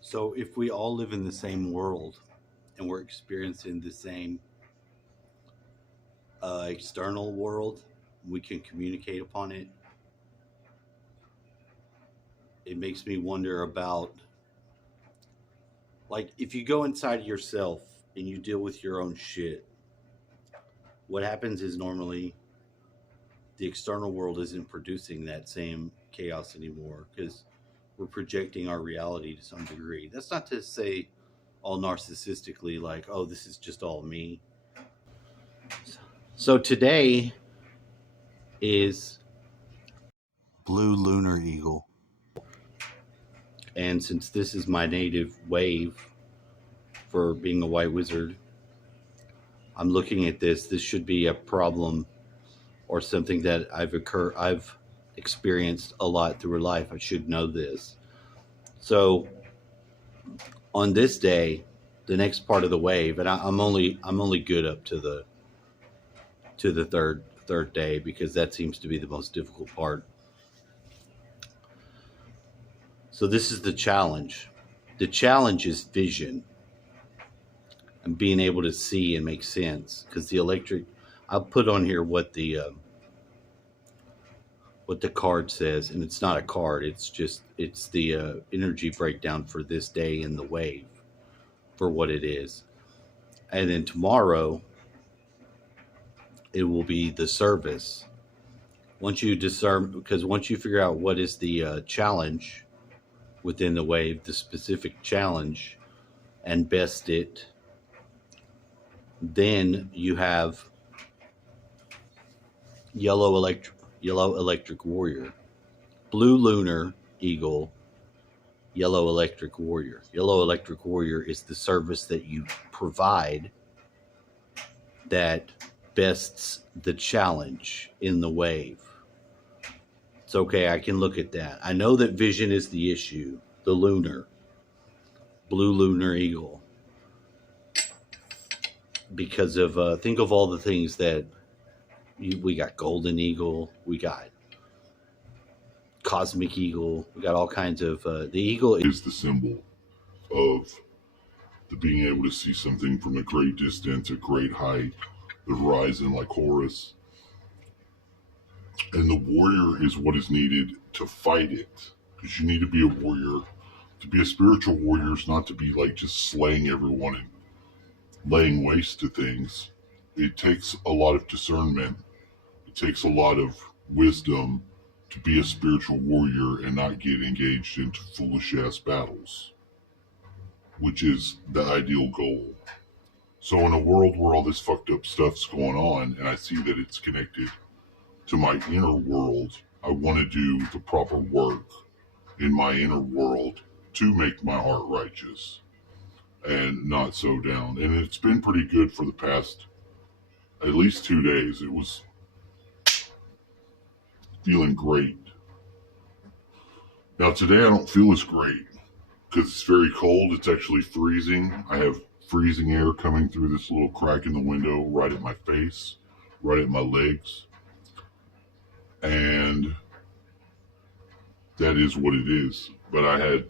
So, if we all live in the same world and we're experiencing the same external world, we can communicate upon it. It makes me wonder about, like, if you go inside yourself and you deal with your own shit, what happens is normally the external world isn't producing that same chaos anymore because we're projecting our reality to some degree. That's not to say all narcissistically, like, oh, this is just all me. So today is Blue Lunar Eagle. And since this is my native wave for being a white wizard, I'm looking at this. This should be a problem or something that I've experienced a lot through life. I should know this. So on this day, the next part of the wave, and I'm only good up to the third day because that seems to be the most difficult part. So this is the challenge. The challenge is vision and being able to see and make sense. Because the electric, I'll put on here what the card says, and it's not a card. It's the energy breakdown for this day in the wave for what it is, and then tomorrow it will be the service. Once you discern, because once you figure out what is the challenge within the wave, the specific challenge, and best it, then you have yellow electric warrior, blue lunar eagle, yellow electric warrior. Yellow electric warrior is the service that you provide that bests the challenge in the wave. It's okay, I can look at that. I know that vision is the issue. The lunar, blue lunar eagle, because of think of all the things that we got. Golden eagle, we got cosmic eagle, we got all kinds of the eagle is the symbol of the being able to see something from a great distance, a great height, the horizon like Horus. And the warrior is what is needed to fight it. Because you need to be a warrior. To be a spiritual warrior is not to be like just slaying everyone and laying waste to things. It takes a lot of discernment. It takes a lot of wisdom to be a spiritual warrior and not get engaged into foolish ass battles, which is the ideal goal. So in a world where all this fucked up stuff's going on and I see that it's connected to my inner world, I want to do the proper work in my inner world to make my heart righteous and not so down. And it's been pretty good for the past at least 2 days. It was feeling great. Now today I don't feel as great because it's very cold. It's actually freezing. I have freezing air coming through this little crack in the window right at my face, right at my legs. And that is what it is. But I had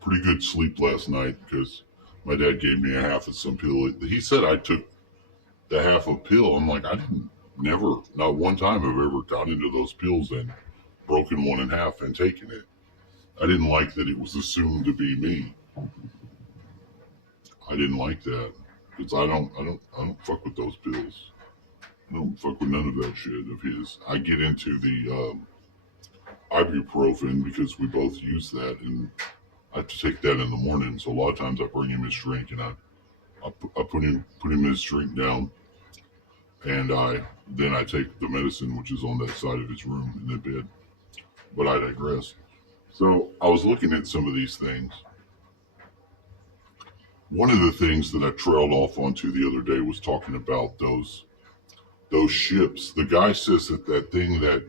pretty good sleep last night because my dad gave me a half of some pill. He said I took the half a pill. I'm like, I didn't, never, not one time have ever got into those pills and broken one in half and taken it. I didn't like that it was assumed to be me. I didn't like that because I don't fuck with those pills. I don't fuck with none of that shit of his. I get into the ibuprofen because we both use that, and I have to take that in the morning. So a lot of times I bring him his drink, and I put him his drink down, and then I take the medicine, which is on that side of his room in the bed. But I digress. So I was looking at some of these things. One of the things that I trailed off onto the other day was talking about those ships. The guy says that thing that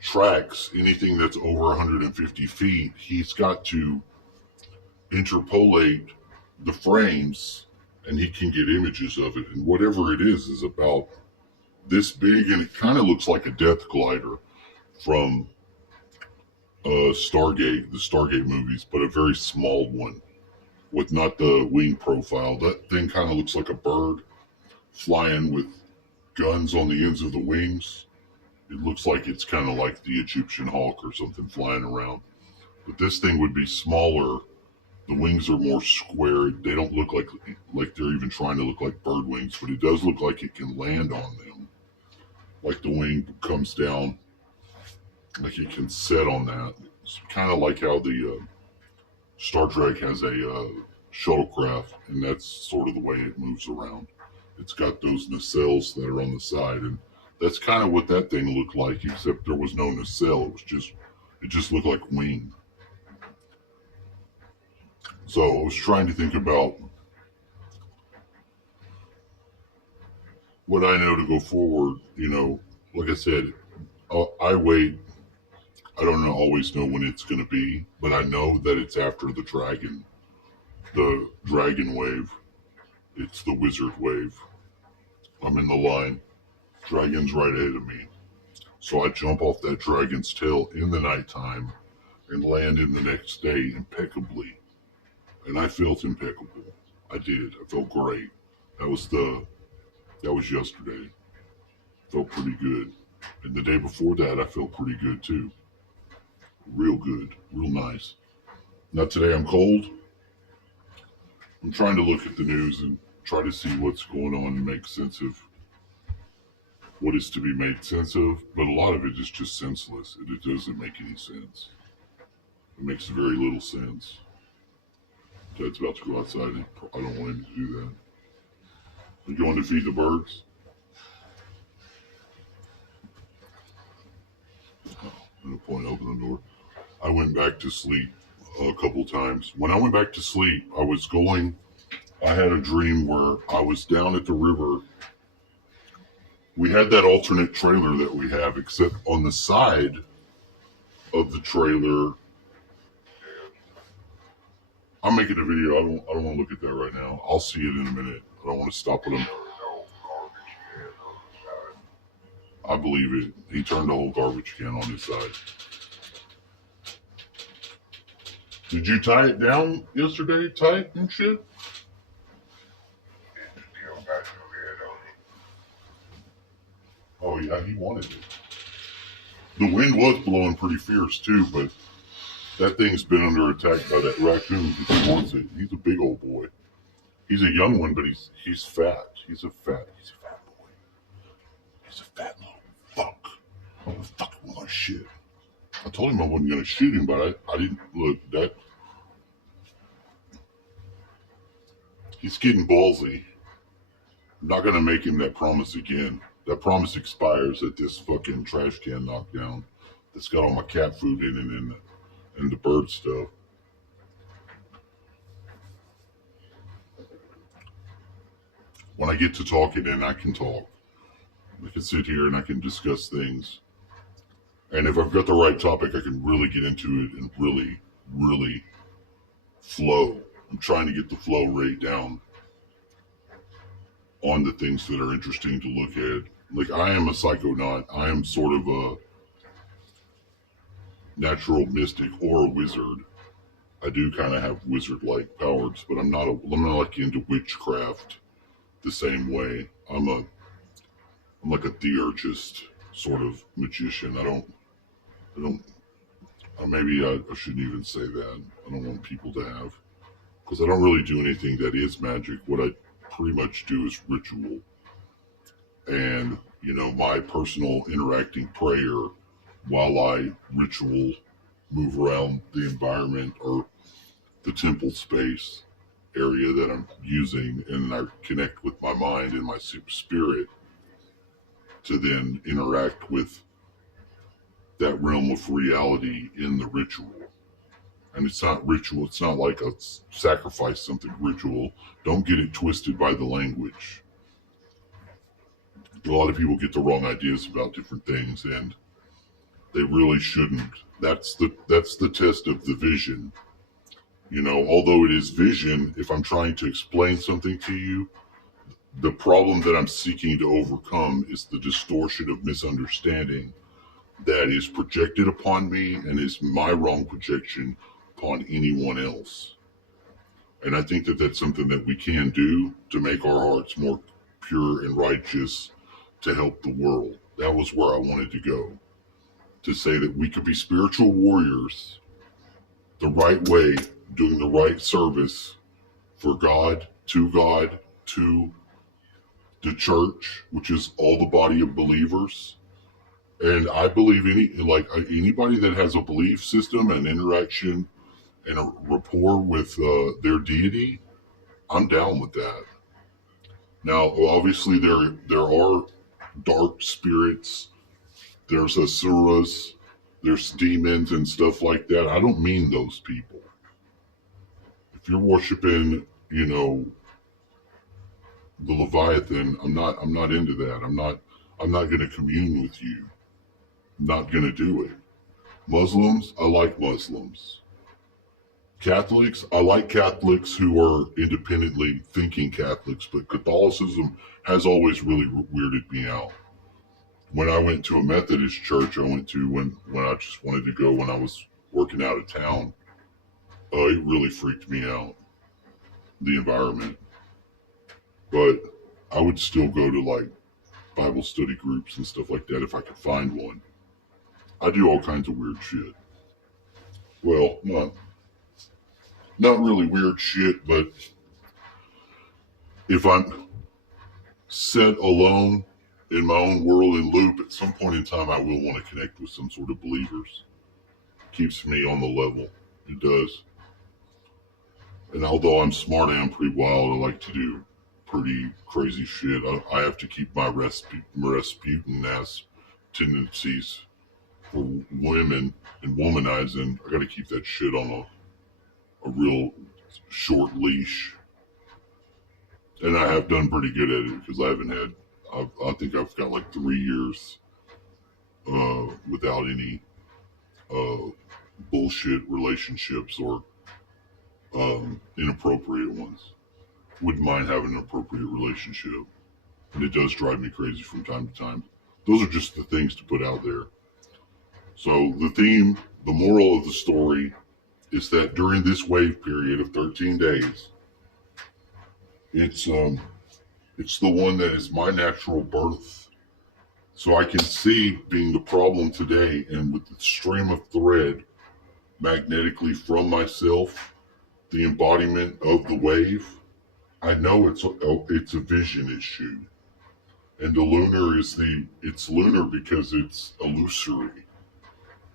tracks anything that's over 150 feet, he's got to interpolate the frames and he can get images of it. And whatever it is about this big, and it kind of looks like a death glider from Stargate, the Stargate movies, but a very small one with not the wing profile. That thing kind of looks like a bird flying with guns on the ends of the wings. It looks like it's kind of like the Egyptian hawk or something flying around. But this thing would be smaller. The wings are more square. They don't look like they're even trying to look like bird wings, but it does look like it can land on them. Like the wing comes down, like it can set on that. It's kind of like how the Star Trek has a shuttlecraft, and that's sort of the way it moves around. It's got those nacelles that are on the side, and that's kind of what that thing looked like, except there was no nacelle. It just looked like wing. So I was trying to think about what I know to go forward. Like I said, I wait. I don't always know when it's going to be, but I know that it's after the dragon wave. It's the wizard wave. I'm in the line. Dragon's right ahead of me. So I jump off that dragon's tail in the nighttime and land in the next day impeccably. And I felt impeccable. I did. I felt great. That was the that was yesterday. Felt pretty good. And the day before that I felt pretty good too. Real good. Real nice. Now today I'm cold. I'm trying to look at the news and try to see what's going on and make sense of what is to be made sense of, but a lot of it is just senseless. It doesn't make any sense. It makes very little sense. Dad's about to go outside, and I don't want him to do that. Are you going to feed the birds? Oh, no point opening the door. I went back to sleep a couple times. When I went back to sleep, I had a dream where I was down at the river. We had that alternate trailer that we have, except on the side of the trailer. I'm making a video. I don't want to look at that right now. I'll see it in a minute. I don't want to stop what I'm. I believe it. He turned the whole garbage can on his side. Did you tie it down yesterday? Tie it and shit? Oh yeah, he wanted it. The wind was blowing pretty fierce too, but that thing's been under attack by that raccoon because he wants it. He's a big old boy. He's a young one, but he's fat. He's a fat boy. He's a fat little fuck. I'm fucking with my shit. I told him I wasn't gonna shoot him, but I didn't look that he's getting ballsy. I'm not gonna make him that promise again. That promise expires at this fucking trash can knockdown that's got all my cat food in it and the bird stuff. When I get to talking and I can talk, I can sit here and I can discuss things. And if I've got the right topic, I can really get into it and really, really flow. I'm trying to get the flow rate down on the things that are interesting to look at. Like I am a psychonaut. I am sort of a natural mystic or a wizard. I do kind of have wizard-like powers, but I'm not like into witchcraft the same way. I'm like a theurgist sort of magician. I don't, maybe I shouldn't even say that. I don't want people to have, because I don't really do anything that is magic. What I pretty much do is ritual. And, my personal interacting prayer while I ritual move around the environment or the temple space area that I'm using, and I connect with my mind and my spirit to then interact with that realm of reality in the ritual. And it's not ritual, it's not like a sacrifice something ritual. Don't get it twisted by the language. A lot of people get the wrong ideas about different things, and they really shouldn't. That's the test of the vision. Although it is vision, if I'm trying to explain something to you, the problem that I'm seeking to overcome is the distortion of misunderstanding that is projected upon me and is my wrong projection upon anyone else. And I think that that's something that we can do to make our hearts more pure and righteous to help the world. That was where I wanted to go. To say that we could be spiritual warriors the right way, doing the right service for God, to the church, which is all the body of believers. And I believe anybody that has a belief system and interaction and a rapport with their deity, I'm down with that. Now, obviously, there are dark spirits. There's asuras. There's demons and stuff like that. I don't mean those people. If you're worshiping, the Leviathan, I'm not into that. I'm not going to commune with you. I'm not going to do it. Muslims, I like Muslims. Catholics, I like Catholics who are independently thinking Catholics, but Catholicism has always really weirded me out. When I went to a Methodist church, I went to when I just wanted to go when I was working out of town, it really freaked me out, the environment. But I would still go to like Bible study groups and stuff like that if I could find one. I do all kinds of weird shit. Well, not really weird shit, but if I'm set alone in my own world and loop, at some point in time, I will want to connect with some sort of believers. Keeps me on the level. It does. And although I'm smart and I'm pretty wild, I like to do pretty crazy shit. I have to keep my Rasputin ass tendencies for women and womanizing. I got to keep that shit on a real short leash. And I have done pretty good at it because I haven't had, I think I've got like 3 years without any uh, bullshit relationships or inappropriate ones. Wouldn't mind having an appropriate relationship. And it does drive me crazy from time to time. Those are just the things to put out there. So the moral of the story is that during this wave period of 13 days, it's it's the one that is my natural birth. So I can see being the problem today, and with the stream of thread magnetically from myself, the embodiment of the wave, I know it's a vision issue. And the lunar it's lunar because it's illusory.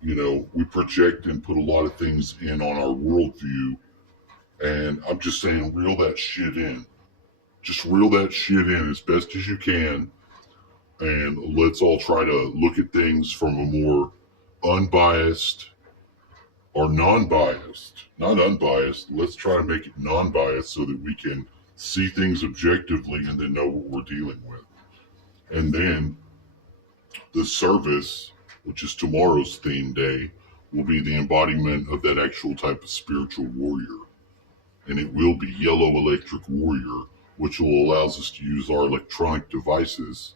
We project and put a lot of things in on our worldview, and I'm just saying, reel that shit in. Just reel that shit in as best as you can, and let's all try to look at things from a more unbiased or non-biased, not unbiased. Let's try to make it non-biased so that we can see things objectively and then know what we're dealing with. And then the service, which is tomorrow's theme day, will be the embodiment of that actual type of spiritual warrior. And it will be Yellow Electric Warrior, which will allow us to use our electronic devices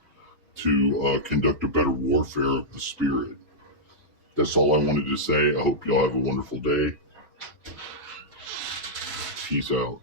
to conduct a better warfare of the spirit. That's all I wanted to say. I hope y'all have a wonderful day. Peace out.